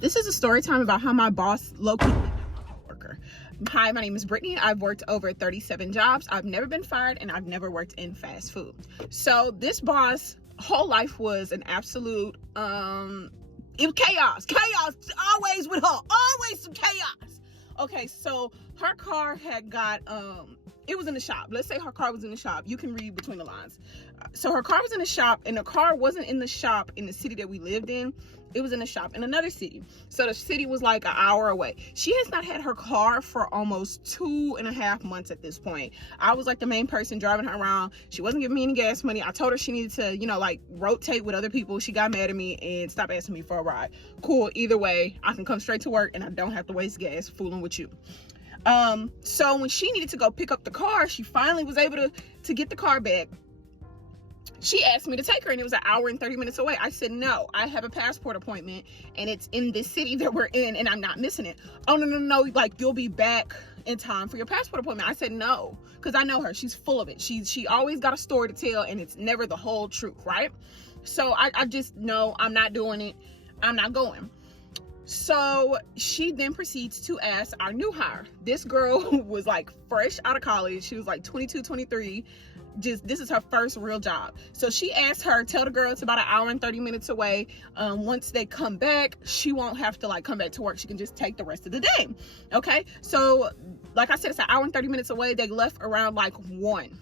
This is a story time about how my boss low-key lived at my coworker. Hi, my name is Brittany. I've worked over 37 jobs. I've never been fired, and I've never worked in fast food. So this boss, whole life was an absolute, it was chaos. Chaos, always with her. Always some chaos. Okay, so her car had got, it was in the shop. Let's say her car was in the shop. You can read between the lines. So her car was in the shop, and the car wasn't in the shop in the city that we lived in. It was in a shop in another city. So the city was like an hour away. She has not had her car for almost 2.5 months at this point. I was like the main person driving her around. She wasn't giving me any gas money. I told her she needed to, like rotate with other people. She got mad at me and stopped asking me for a ride. Cool, either way, I can come straight to work and I don't have to waste gas fooling with you. So when she needed to go pick up the car, she finally was able to get the car back. She asked me to take her, and it was an hour and 30 minutes away. I said, no, I have a passport appointment, and it's in this city that we're in, and I'm not missing it. Oh, no, like, you'll be back in time for your passport appointment. I said, no, because I know her. She's full of it. She always got a story to tell, and it's never the whole truth, right? So I just know I'm not doing it. I'm not going. So she then proceeds to ask our new hire. This girl was like fresh out of college. She was like 22, 23. This is her first real job. So she asked her, tell the girl it's about an hour and 30 minutes away. Once they come back, she won't have to like come back to work. She can just take the rest of the day. Okay. So like I said, it's an hour and 30 minutes away. They left around like 1.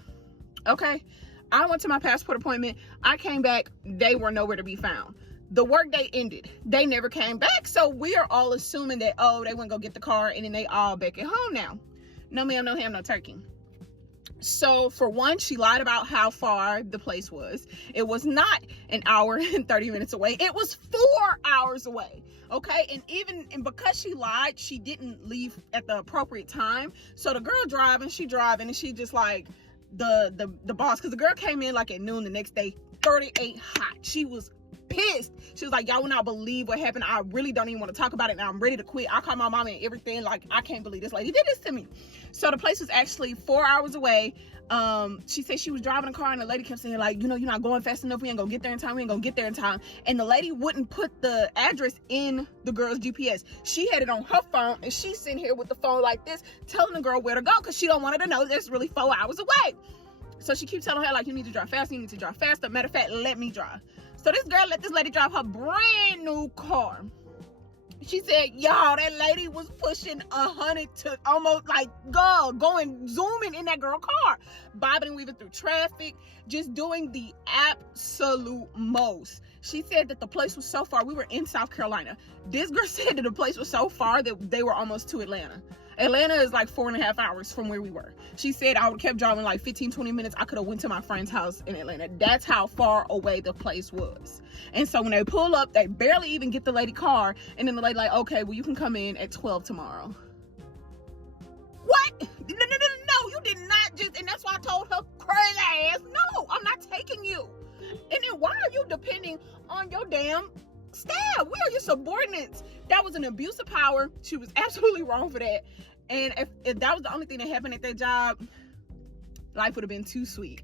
Okay. I went to my passport appointment. I came back. They were nowhere to be found. The workday ended. They never came back. So we are all assuming that, oh, they went to go get the car and then they all back at home now. No ma'am, no ham, no turkey. So for one, she lied about how far the place was. It was not an hour and 30 minutes away. It was 4 hours away. Okay. And because she lied, she didn't leave at the appropriate time. So the girl driving, and she just like the boss, because the girl came in like at noon the next day, 38 hot. She was pissed. She was like, y'all will not believe what happened. I really don't even want to talk about it now. I'm ready to quit. I called my mom and everything. Like, I can't believe this lady did this to me. So the place was actually 4 hours away. She said she was driving a car and the lady kept saying like, you're not going fast enough. We ain't gonna get there in time. We ain't gonna get there in time. And the lady wouldn't put the address in the girl's GPS. She had it on her phone and she's sitting here with the phone like this, telling the girl where to go because she don't want her to know that's really 4 hours away. So she keeps telling her like, you need to drive faster. You need to drive faster. Matter of fact, let me drive. So this girl let this lady drive her brand new car. She said, y'all, that lady was pushing 100 to almost like, zooming in that girl car, bobbing and weaving through traffic, just doing the absolute most. She said that the place was so far. We were in South Carolina. This girl said that the place was so far that they were almost to Atlanta. Atlanta is like 4.5 hours from where we were. She said I would kept driving like 15, 20 minutes. I could have went to my friend's house in Atlanta. That's how far away the place was. And so when they pull up, they barely even get the lady car. And then the lady like, okay, well, you can come in at 12 tomorrow. What? No, you did not just, and that's why I told her crazy ass, no, I'm not taking you. And then why are you depending on your damn staff? We are your subordinates. That was an abuse of power. She was absolutely wrong for that. And if that was the only thing that happened at that job, life would have been too sweet.